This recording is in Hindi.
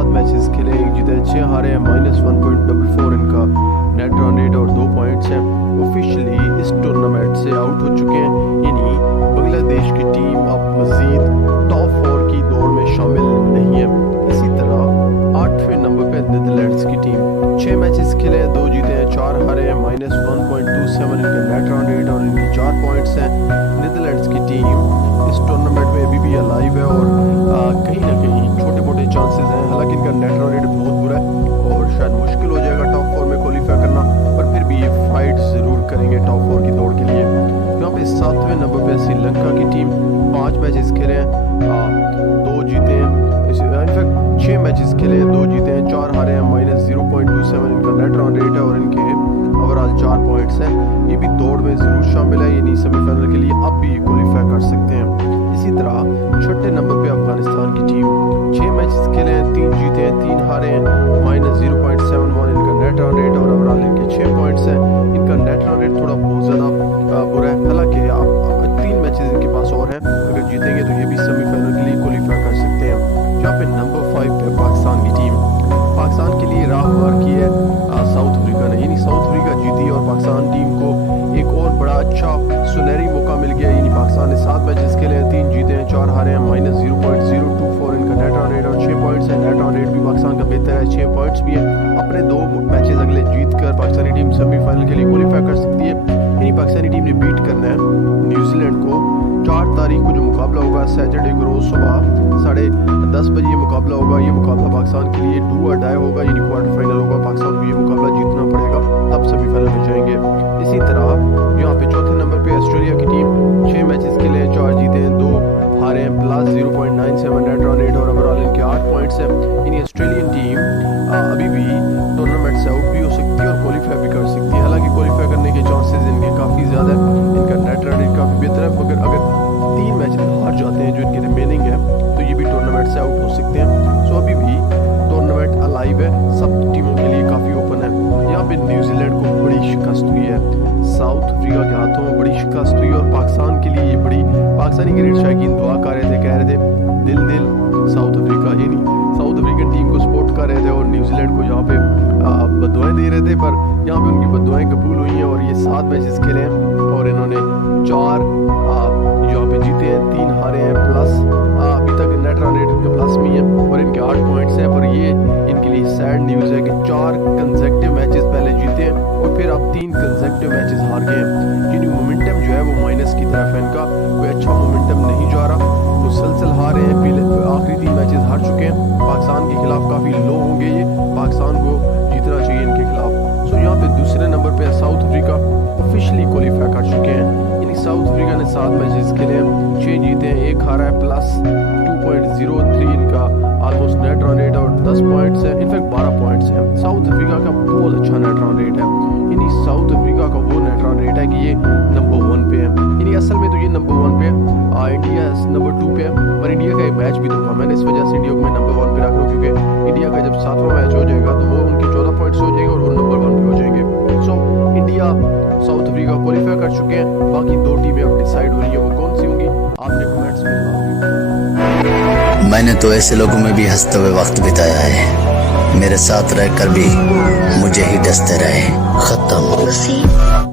7 मैचेस खेले, 1 जीते 6 हारे हैं, -1.44 इनका नेट रन रेट और 2 पॉइंट्स हैं। ऑफिशियली इस टूर्नामेंट से आउट हो चुके हैं, यानी बांग्लादेश की टीम अब मजीद टॉप 4 की दौड़ में शामिल नहीं है। इसी तरह 8वें नंबर पे नीदरलैंड्स की टीम, 6 मैचेस खेले हैं, 2 जीते हैं 4 हारे हैं, -1.27 इनका नेट रन रेट और इनके 4 पॉइंट्स हैं। नीदरलैंड्स की टीम इस टूर्नामेंट में अभी भी अलाइव है और कहीं ना कहीं छोटे मोटे चांसेस हैं। हालांकि इनका नेट रन रेट बहुत बुरा है और शायद मुश्किल हो जाएगा टॉप 4 में क्वालिफाई करना, पर फिर भी ये फाइट ज़रूर करेंगे टॉप 4 की दौड़ के लिए। यहाँ पे 7वें नंबर पे श्रीलंका की टीम, 5 मैचेस खेले हैं, 2 जीते हैं, इनफैक्ट 6 मैचेस खेले हैं, 2 जीते हैं 4 हारे हैं, -0.27 इनका नेट रन रेट है और इनके ओवरऑल 4 पॉइंट्स हैं। ये भी दौड़ में ज़रूर शामिल है, यानी सेमीफाइनल के लिए अब भी क्वालिफाई कर सकते हैं। इसी तरह 6ठे नंबर पे अफगानिस्तान की टीम, 6 मैचेस खेले हैं, 3 जीते हैं 3 हारे हैं, -0.71 इनका नेट रन रेट और ओवरऑल इनके 6 पॉइंट्स हैं। इनका नेट रन रेट थोड़ा बहुत ज़्यादा बुरा है, हालांकि आप 3 मैचेस इनके पास और हैं, अगर जीतेंगे तो ये भी सेमीफाइनल के लिए क्वालिफाई कर सकते हैं। यहाँ पे नंबर 5 पे पाकिस्तान की टीम, पाकिस्तान के लिए राह मार की है साउथ अफ्रीका ने, यानी साउथ अफ्रीका जीती और पाकिस्तान टीम को एक और बड़ा अच्छा सुनहरी मौका मिल गया। यानी पाकिस्तान ने 7 मैचेस खेले हैं, 3 जीते हैं 4 हारे हैं, -0.024 इनका नेट रन रेट और 6 पॉइंट्स है। नेट रन रेट भी पाकिस्तान का बेहतर है, 6 पॉइंट्स भी है। अपने 2 मैचेस अगले जीत कर पाकिस्तानी टीम सेमीफाइनल के लिए क्वालिफाई कर सकती है। यानी पाकिस्तानी टीम ने बीट करना है न्यूजीलैंड को। 4 तारीख को जो मुकाबला होगा सैटरडे को रोज़ सुबह 10:30 बजे ये मुकाबला होगा। ये मुकाबला पाकिस्तान के लिए डू और डाई होगा, यानी क्वार्टर फाइनल होगा। पाकिस्तान को ये मुकाबला जीतना पड़ेगा, तब सेमीफाइनल में जाएंगे। इसी तरह यहाँ पे 4थे नंबर पे ऑस्ट्रेलिया की टीम, 6 मैचेस खेले हैं, 4 जीते हैं 2 हारे हैं, +0.97 नेट रन रेट और ओवरऑल इनके 8 पॉइंट्स हैं। यानी ऑस्ट्रेलियन टीम अभी भी टूर्नामेंट से आउट भी हो सकती है और क्वालिफाई भी कर सकती है। हालांकि क्वालिफाई करने के चांसेस इनके काफ़ी ज़्यादा है, इनका नेट रन रेट काफ़ी बेहतर है, मगर अगर 3 मैच हार जाते हैं जो इनके रिमेनिंग है तो ये भी टूर्नामेंट से आउट हो सकते हैं। सो अभी भी टूर्नामेंट अलाइव है, सब टीमों के लिए काफ़ी ओपन है। यहाँ पे न्यूजीलैंड को बड़ी शिकस्त हुई है, साउथ अफ्रीका के हाथों में बड़ी शिकस्त हुई और पाकिस्तान के लिए ये बड़ी, पाकिस्तानी क्रिकेट शायकीन दुआ कर रहे थे, कह रहे थे दिल साउथ अफ्रीका, यानी साउथ अफ्रीकन टीम को सपोर्ट कर रहे थे और न्यूजीलैंड को यहाँ पे बदुआएं दे रहे थे, पर यहाँ पे उनकी बदुआएं कबूल हुई हैं और ये 7 मैचेस खेले हैं और इन्होंने 4 यहाँ पे जीते हैं, 3 हारे हैं, प्लस अभी तक नेट रन रेट इनका प्लस में है और इनके 8 पॉइंट्स हैं। पर ये इनके लिए सैड न्यूज़ है कि 4 कंसेक्टिव मैचेस पहले जीते हैं और फिर अब 3 कंसेक्टिव मैचेस हार गए हैं। यानी मोमेंटम जो है वो माइनस की तरफ है, इनका कोई अच्छा मोमेंटम नहीं जा रहा, मुसलसल हार रहे हैं। आखिरी 3 मैचेस हार चुके हैं, पाकिस्तान के खिलाफ काफ़ी लो होंगे, ये पाकिस्तान को जीतना चाहिए इनके खिलाफ। सो यहाँ पे दूसरे नंबर पे साउथ अफ्रीका, ऑफिशियली क्वालिफाई कर चुके हैं। यानी साउथ अफ्रीका ने 7 मैचेस खेले हैं, 6 जीते हैं, 1 हारा है, +2.03 इनका ऑलमोस्ट नेट रन रेट और 10 पॉइंट्स है, इनफैक्ट 12 पॉइंट्स हैं। साउथ अफ्रीका का बहुत अच्छा नेट रन रेट है, यानी साउथ अफ्रीका का वो नेट रन रेट है कि ये नंबर 1 पे है। यानी असल में तो ये नंबर 1 पे है, इंडिया नंबर 2 पे है, पर इंडिया का एक मैच भी तो था, मैंने इस वजह से इंडिया को मैं नंबर 1 पे रख रहा हूँ, क्योंकि इंडिया का जब 7वां मैच हो जाएगा तो वो उनके 14 पॉइंट्स हो जाएंगे और वो नंबर 1 पे हो जाएंगे। So India south Africa qualify कर चुके हैं, बाकी 2 टीमें अब डिसाइड हो रही है वो कौन सी होंगी, आपने कमेंट्स में बताना। मैंने तो ऐसे लोगों में भी हंसते हुए वक्त बिताया है, मेरे साथ रहकर भी मुझे ही डसते रहे। खत्म।